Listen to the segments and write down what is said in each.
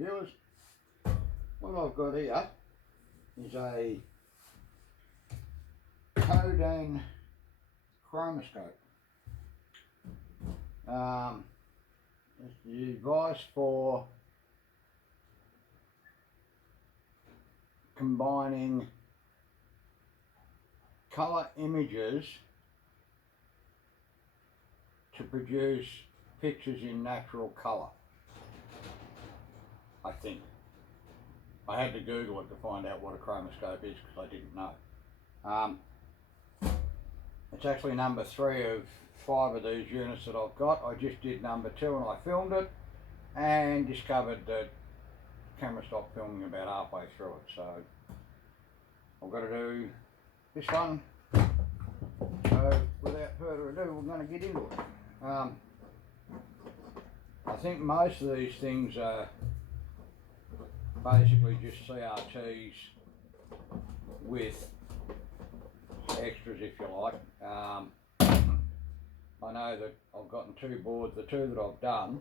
viewers. What I've got here is a Koden Chromascope. It's the device for combining colour images to produce pictures in natural colour. I think. I had to Google it to find out what a chromoscope is because I didn't know. It's actually number 3 of 5 of these units that I've got. I just did number 2 and I filmed it and discovered that the camera stopped filming about halfway through it. So I've got to do this one. So without further ado, we're going to get into it. I think most of these things are basically just CRTs with extras, if you like. I know that I've gotten 2 boards. The 2 that I've done,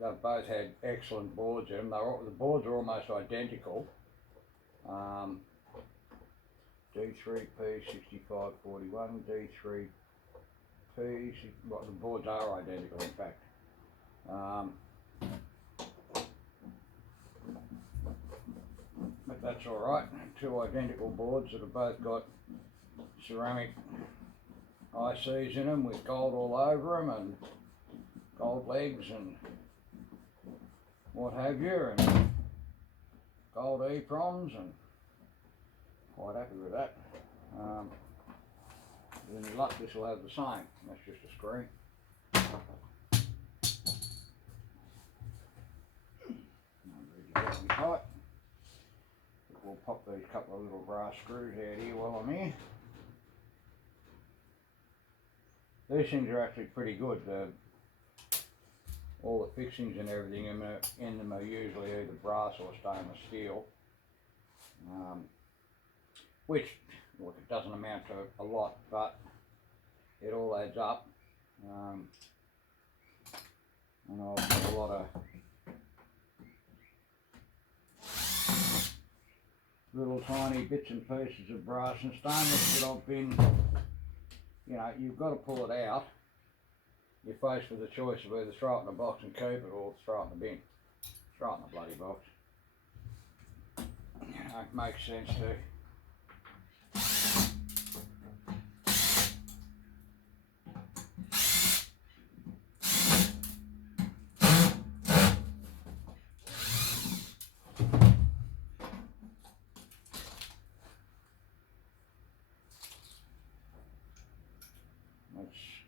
they've both had excellent boards in them. The boards are almost identical. D3P 6541, D3P, well, the boards are identical in fact. But that's alright. 2 identical boards that have both got ceramic ICs in them with gold all over them and gold legs and what have you, and gold EPROMs, and quite happy with that. With any luck this will have the same. That's just a screen. Tight. We'll pop these couple of little brass screws out here while I'm here. These things are actually pretty good. All the fixings and everything in them are usually either brass or stainless steel, which, look, it doesn't amount to a lot, but it all adds up. And I've got a lot of little tiny bits and pieces of brass and stainless that I've been, you know, you've got to pull it out. You're faced with the choice of either throw it in a box and keep it, or throw it in the bin. Throw it in the bloody box. You know, it makes sense to.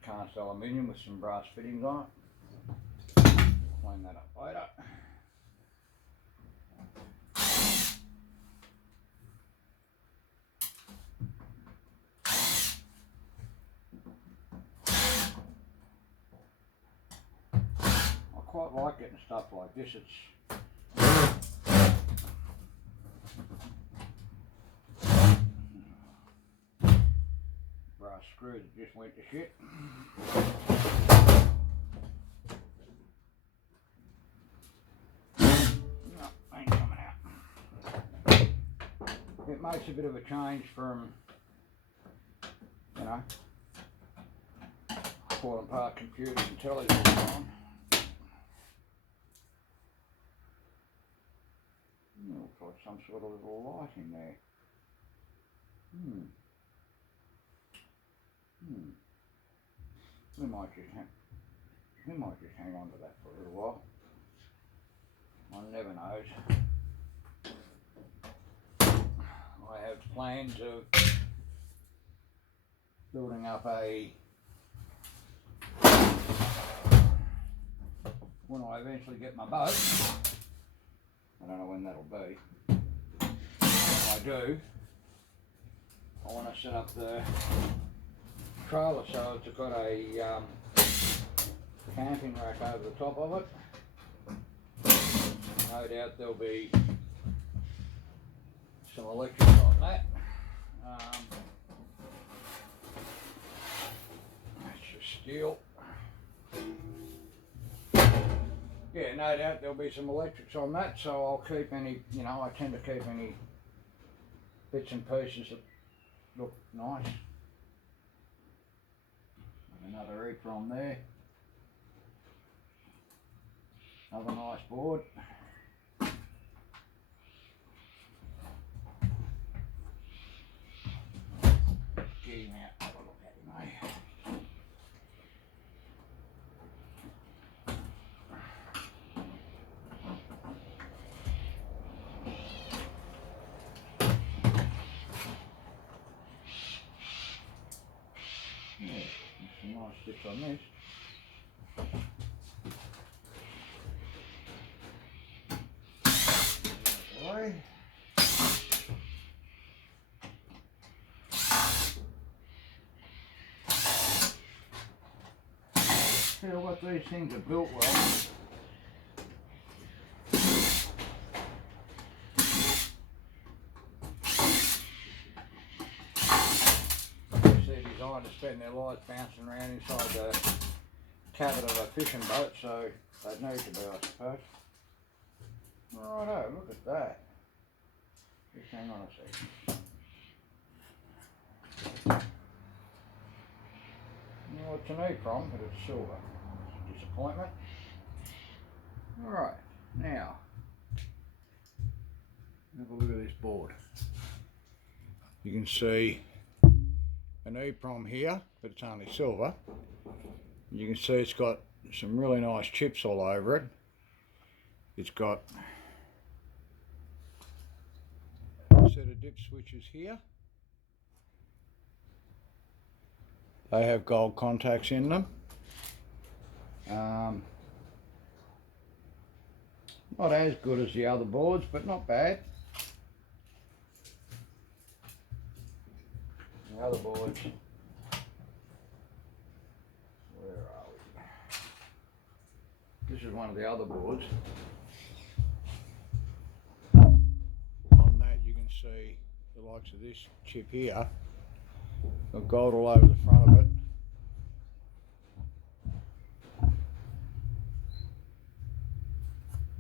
Cast aluminium with some brass fittings on it. Clean that up later. I quite like getting stuff like this. It's brass screw that just went to shit. No, ain't coming out. It makes a bit of a change from, you know, falling apart computers and tellies all the time. Looks like some sort of little light in there. We might just hang on to that for a little while. One never knows. I have plans of building up when I eventually get my boat. I don't know when that'll be. When I do, I want to set up the trailer so it's got a camping rack over the top of it. No doubt there'll be some electrics on that. That's just steel. yeah, no doubt there'll be some electrics on that, so I'll keep any, you know, I tend to keep any bits and pieces that look nice. Another EEPROM there. Another nice board. Get him out, have a look at him, eh? Yeah, there's some nice bits on this. Away. Tell you what, these things are built well. They're designed to spend their lives bouncing around inside the cabin of a fishing boat, so they need to be, I suppose. Righto, look at that. Just hang on a second. Well, it's an EEPROM, but it's silver. It's a disappointment. Alright, now, have a look at this board. You can see an EEPROM here, but it's only silver. You can see it's got some really nice chips all over it. It's got a set of dip switches here. They have gold contacts in them. Not as good as the other boards, but not bad. The other boards, where are we? This is one of the other boards. On that you can see the likes of this chip here. Got gold all over the front of it.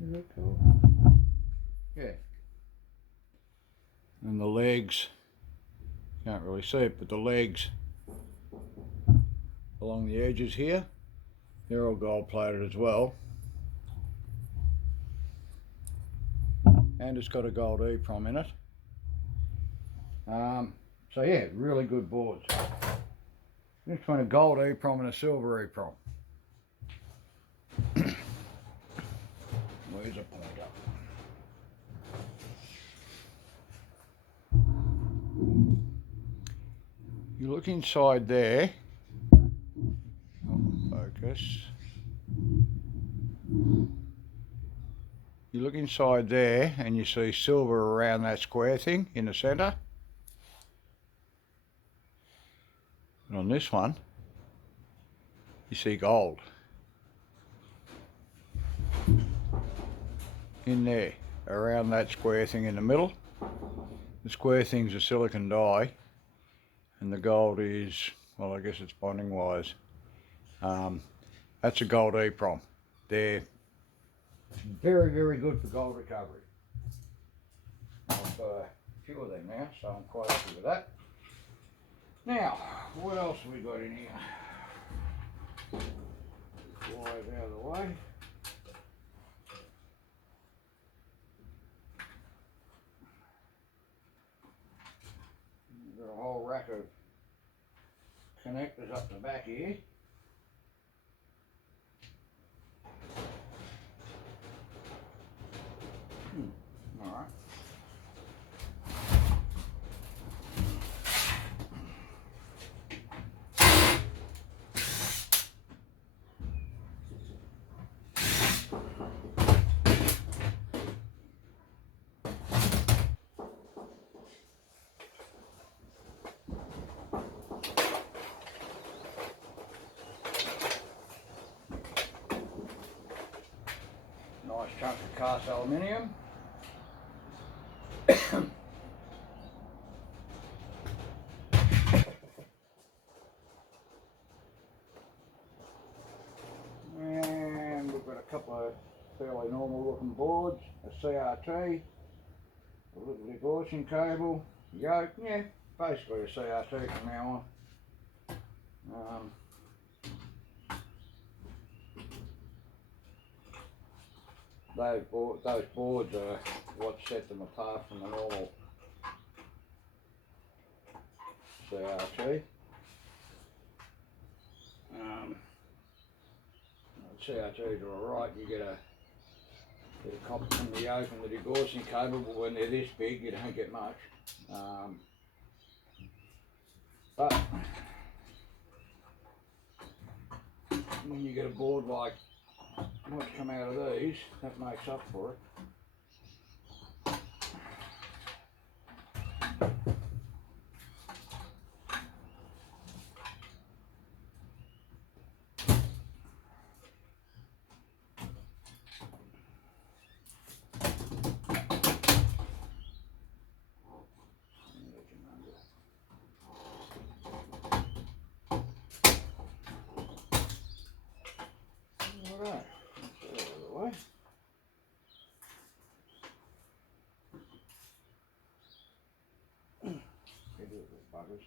Is that cool? Yeah. And the legs, can't really see it, but the legs along the edges here, they're all gold plated as well. And it's got a gold EEPROM in it. So yeah, really good boards. Between a gold EEPROM and a silver EEPROM. Where's a pointer? You look inside there. Oh, focus. You look inside there and you see silver around that square thing in the centre. And on this one, you see gold. In there, around that square thing in the middle. The square thing's a silicon die, and the gold is, well, I guess it's bonding wires. That's a gold EEPROM. They're very, very good for gold recovery. I've got a few of them now, so I'm quite happy with that. Now, what else have we got in here? Wires out of the way. We've got a whole rack of connectors up the back here. Alright. Nice chunk of cast aluminium. And we've got a couple of fairly normal looking boards, a CRT, a little degaussing cable, yoke, yeah, basically a CRT from now on. Those boards are what set them apart from the normal CRT. CRTs are alright, you get a copper from the yoke and the degaussing cable, but when they're this big you don't get much. But when you get a board like what's come out of these, that makes up for it. Alright, that's that out of the way. Get rid of the buggers.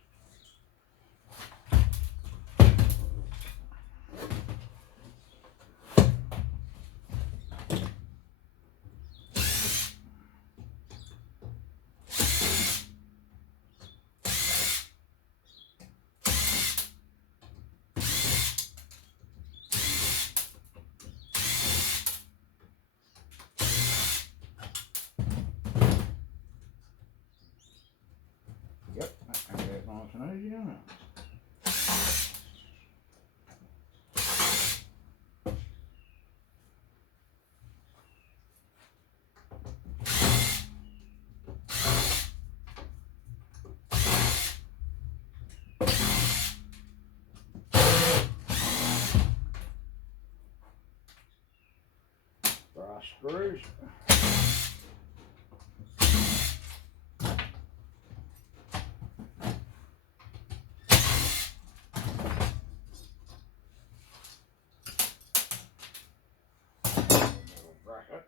Yep, that comes out nice and easy, doesn't it? Brass screws. Bracket.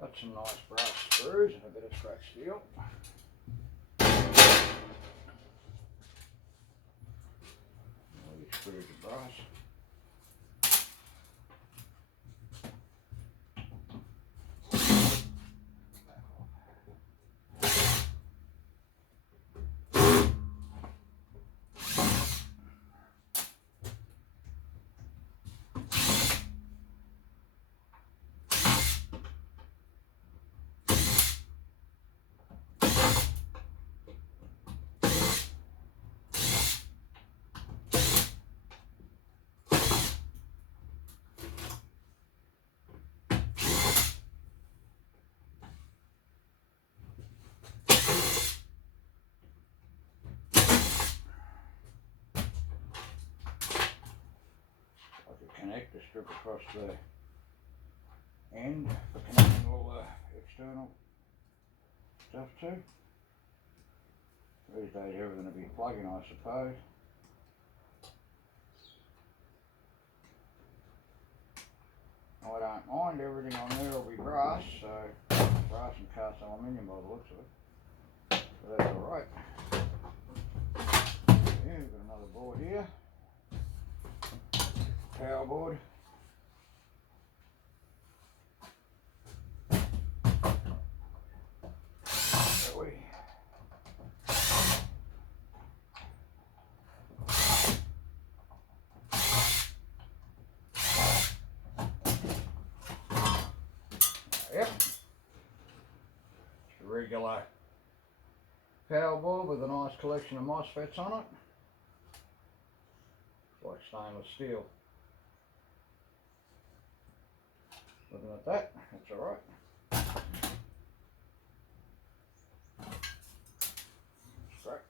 That's some nice brass screws and a bit of scratch steel. All these screws are brass. Connect the strip across the end for connecting all the external stuff to. These days everything will be plug-in, I suppose. I don't mind, everything on there will be brass, so brass and cast aluminium by the looks of it. So that's alright. Yeah, we've got another board here. Power board. There we. Yep. It's a regular power board with a nice collection of MOSFETs on it. It's like stainless steel. Looking at that, that's alright. Great.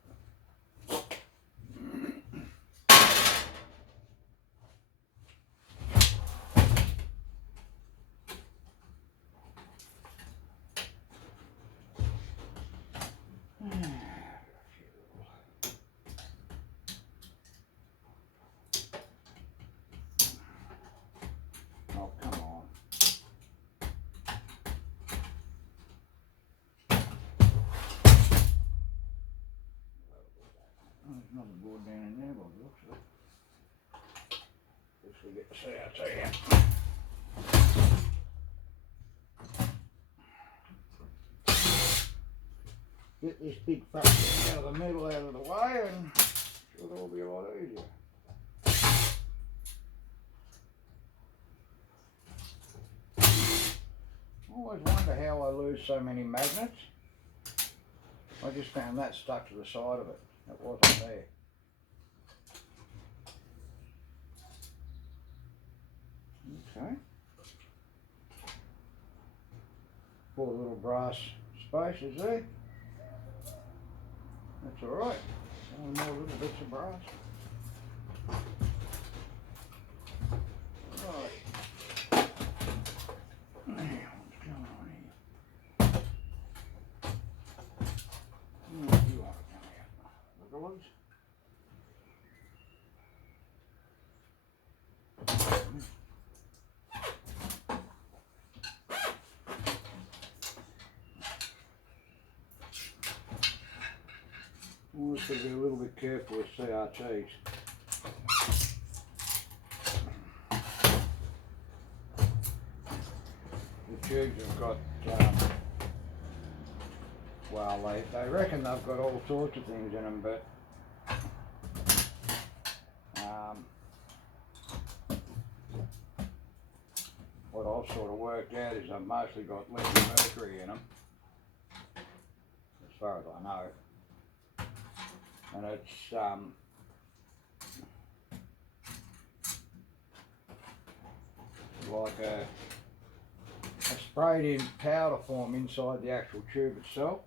Oh, come on. There's another board down in there by the looks of it. Just to get the CRT out. Get this big fuck out of the middle, out of the way, and it'll all be a lot easier. I always wonder how I lose so many magnets. I just found that stuck to the side of it. It wasn't there. Okay. 4 little brass spaces there. That's alright. Only more little bits of brass. Right. Now, what's going on here? You want to come out. Look at those. Always got to be a little bit careful with CRTs. The tubes have got, well, they reckon they've got all sorts of things in them, but what I've sort of worked out is I've mostly got lead and mercury in them, as far as I know. And it's like a sprayed in powder form inside the actual tube itself,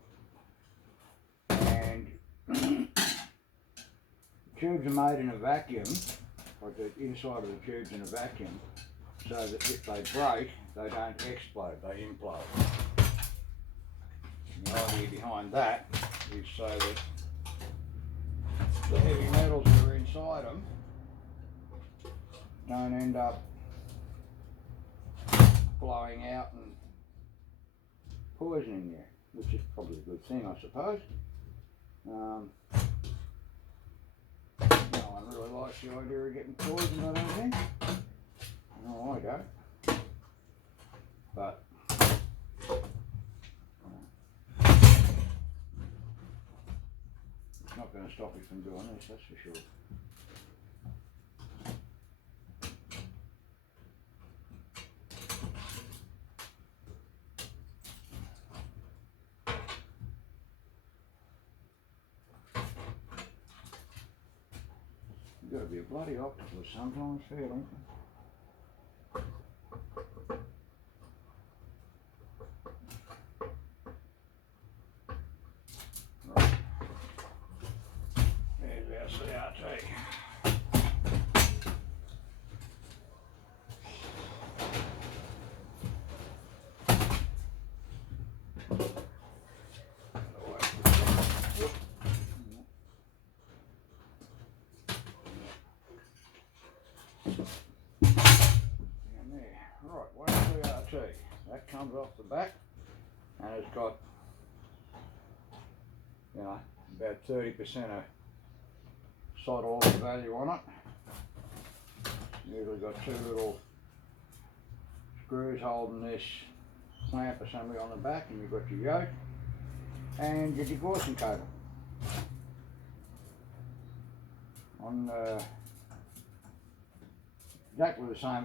and the tubes are made in a vacuum, like the inside of the tubes in a vacuum, so that if they break they don't explode, they implode. And the idea behind that is so that the heavy metals that are inside them don't end up blowing out and poisoning you, which is probably a good thing, I suppose. No one really likes the idea of getting poisoned, I don't think. No, I don't. But it's not going to stop you from doing this, that's for sure. You've got to be a bloody octopus sometimes, fair, don't you? Right. There's our CRT. Right, one CRT. That comes off the back and it's got, you know, about 30% of sod oil value on it. Usually got 2 little screws holding this clamp assembly on the back, and you've got your yoke and your degaussing cable. On exactly the same,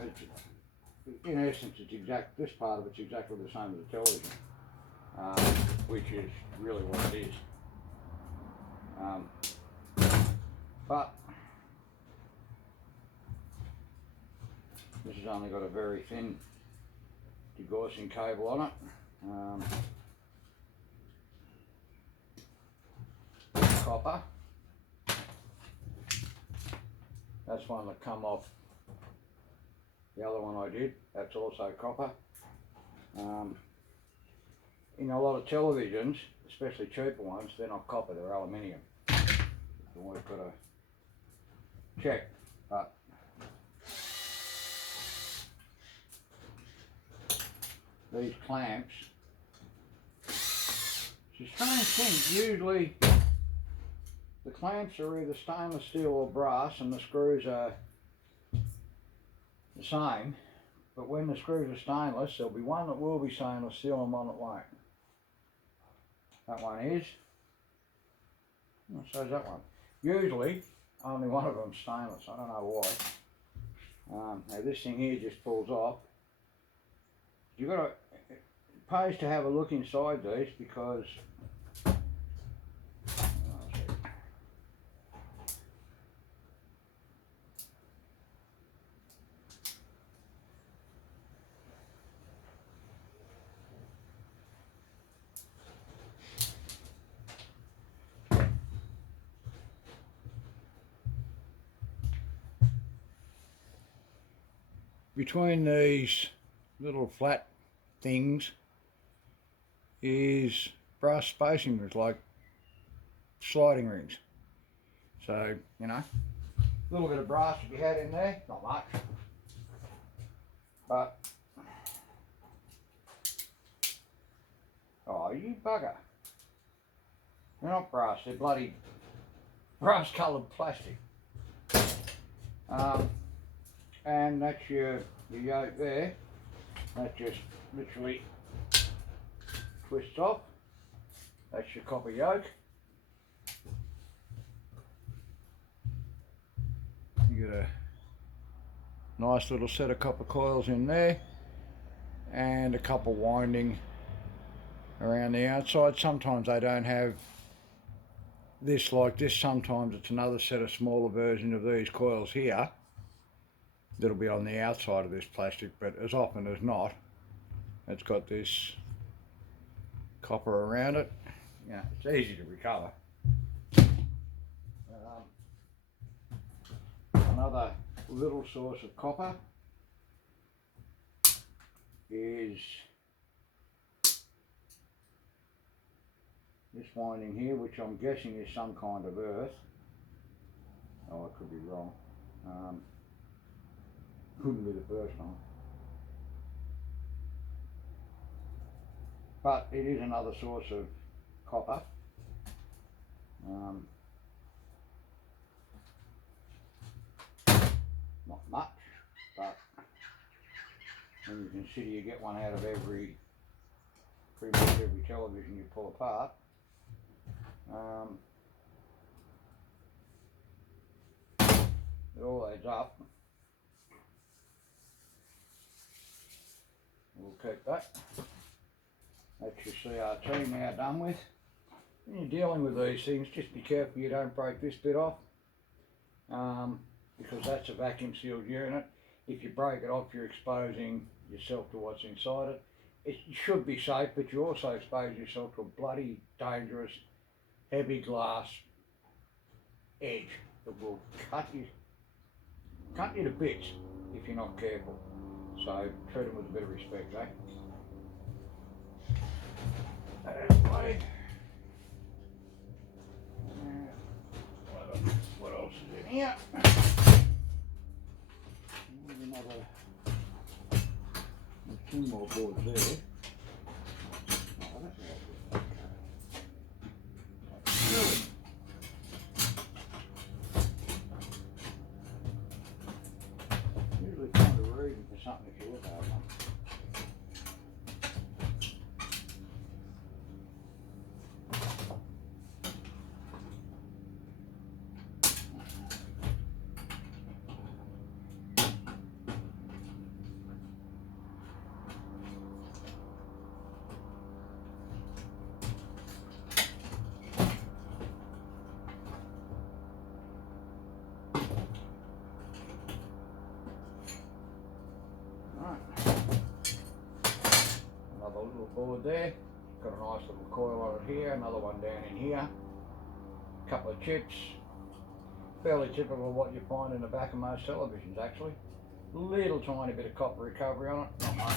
in essence it's this part of it's exactly the same as the television, which is really what it is. But this has only got a very thin degaussing cable on it. Copper. That's one that come off the other one I did. That's also copper. In a lot of televisions, especially cheaper ones, they're not copper, they're aluminium. You've always got to check. But these clamps, it's a strange thing. Usually the clamps are either stainless steel or brass, and the screws are the same, but when the screws are stainless, there'll be one that will be stainless steel and one that won't. That one is, and so is that one. Usually, only one of them's stainless, I don't know why. Now this thing here just pulls off. You've got to, it pays to have a look inside these because between these little flat things is brass spacing rings, like sliding rings. So, you know, a little bit of brass to be had in there, not much, but, oh you bugger, they're not brass, they're bloody brass coloured plastic. And that's your yoke there. That just literally twists off. That's your copper yoke. You got a nice little set of copper coils in there and a copper winding around the outside. Sometimes they don't have this like this, sometimes it's another set of smaller version of these coils here that'll be on the outside of this plastic, but as often as not it's got this copper around it. Yeah, it's easy to recover. Another little source of copper is this winding here, which I'm guessing is some kind of earth. Oh, I could be wrong. Couldn't be the first one. But it is another source of copper. Not much, but when you consider you get one out of pretty much every television you pull apart. It all adds up. We'll keep that. That's your CRT now done with. When you're dealing with these things, just be careful you don't break this bit off, because that's a vacuum sealed unit. If you break it off, you're exposing yourself to what's inside it. It should be safe, but you also expose yourself to a bloody dangerous heavy glass edge that will cut you to bits if you're not careful. So treat them with a bit of respect, eh? Anyway, what else is in here? There's two more boards there. Oh, that's right. Usually find a reason for something if you look at one. Another little board there, got a nice little coil on it here, another one down in here, a couple of chips, fairly typical of what you find in the back of most televisions actually. Little tiny bit of copper recovery on it, not much.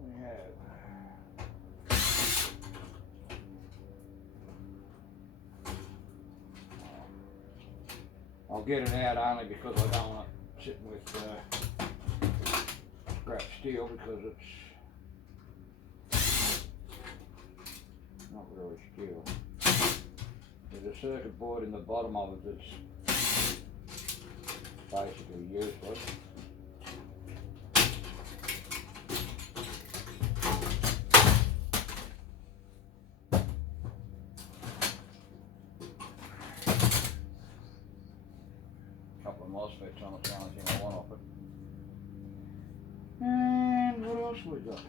We have I'll get it out only because I don't want it sitting with scrap steel, because it's very steel. There's a circuit board in the bottom of it that's basically useless. A couple of MOSFETs on it, the only thing I want off it. And what else we got?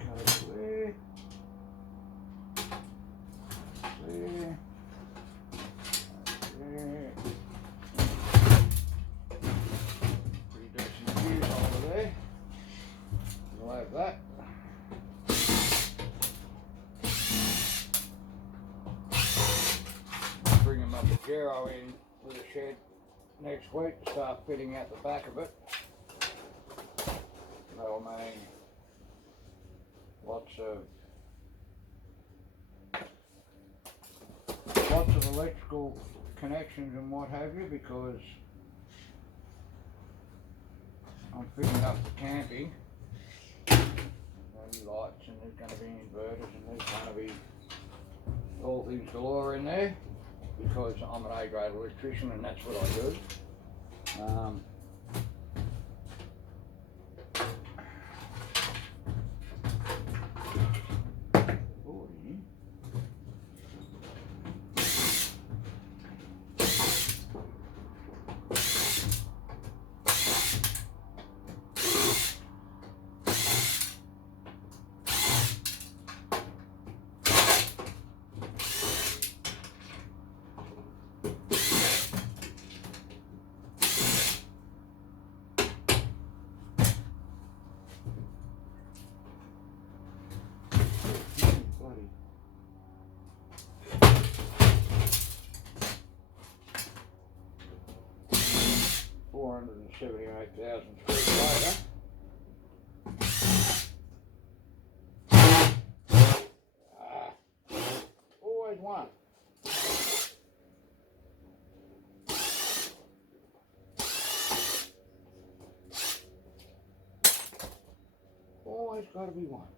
Cable there. There. There. Pretty decent views over there. We'll have that. Bring them up a Gero in with a shed next week to start fitting out the back of it. That'll mean lots of electrical connections and what have you, because I'm fitting up the camping and lights, and there's going to be inverters, and there's going to be all things galore in there, because I'm an A-grade electrician and that's what I do. $478,000 later. Always one. Always got to be one.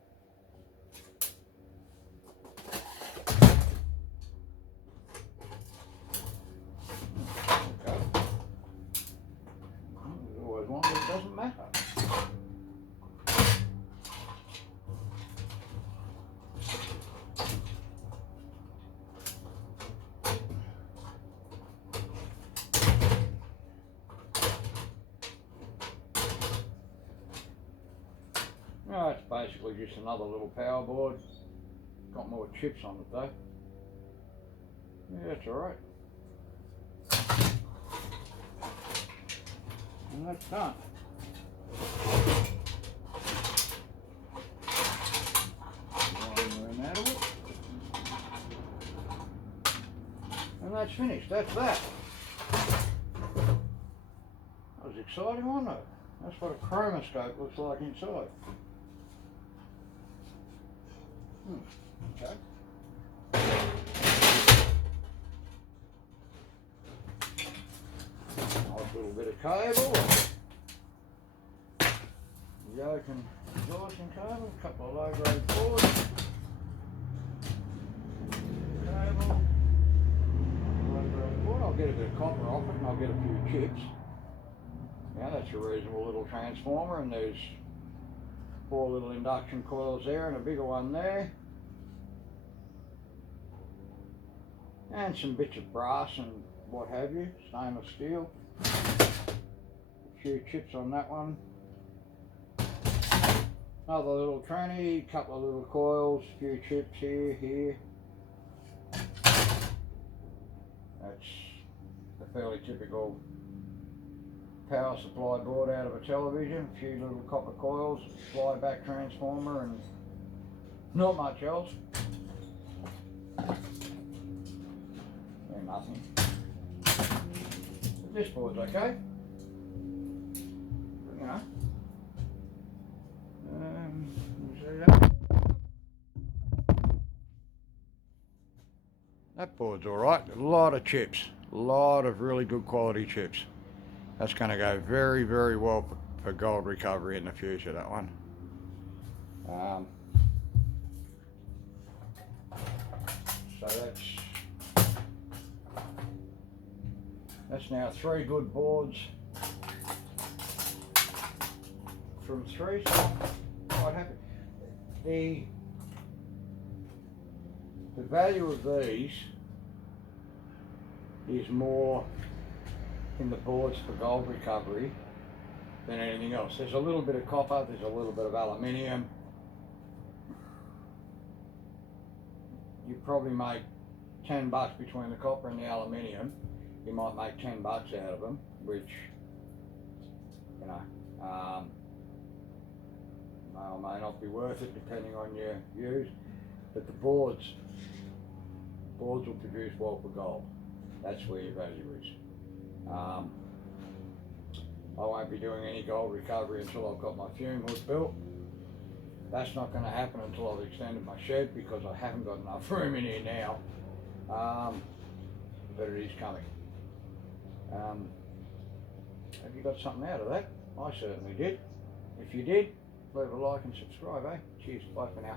As long as it doesn't matter. No, it's basically just another little power board. Got more chips on it though. Yeah, it's alright. And that's done. Out of it. And that's finished. That's that. That was exciting, wasn't it? That's what a Chromascope looks like inside. Okay. Nice little bit of cable. Yoke and exhausting cable, a couple of low-grade boards. Cable. Low-grade board. I'll get a bit of copper off it and I'll get a few chips. Yeah, that's a reasonable little transformer, and there's 4 little induction coils there and a bigger one there. And some bits of brass and what have you, stainless steel. A few chips on that one. Another little tranny, couple of little coils, a few chips here. That's a fairly typical power supply board out of a television. A few little copper coils, flyback transformer, and not much else. Nothing. But this board's okay. You know. See that? That board's alright. A lot of chips. A lot of really good quality chips. That's going to go very, very well for gold recovery in the future, that one. So that's now 3 good boards from 3, so I'm quite happy. The value of these is more in the boards for gold recovery than anything else. There's a little bit of copper, there's a little bit of aluminium. You probably make $10 between the copper and the aluminium. You might make $10 out of them, which, you know, may or may not be worth it depending on your views. But the boards will produce well for gold. That's where your value is. I won't be doing any gold recovery until I've got my fume hood built. That's not going to happen until I've extended my shed because I haven't got enough room in here now. But it is coming. Have you got something out of that? I certainly did. If you did, leave a like and subscribe, eh? Cheers, bye for now.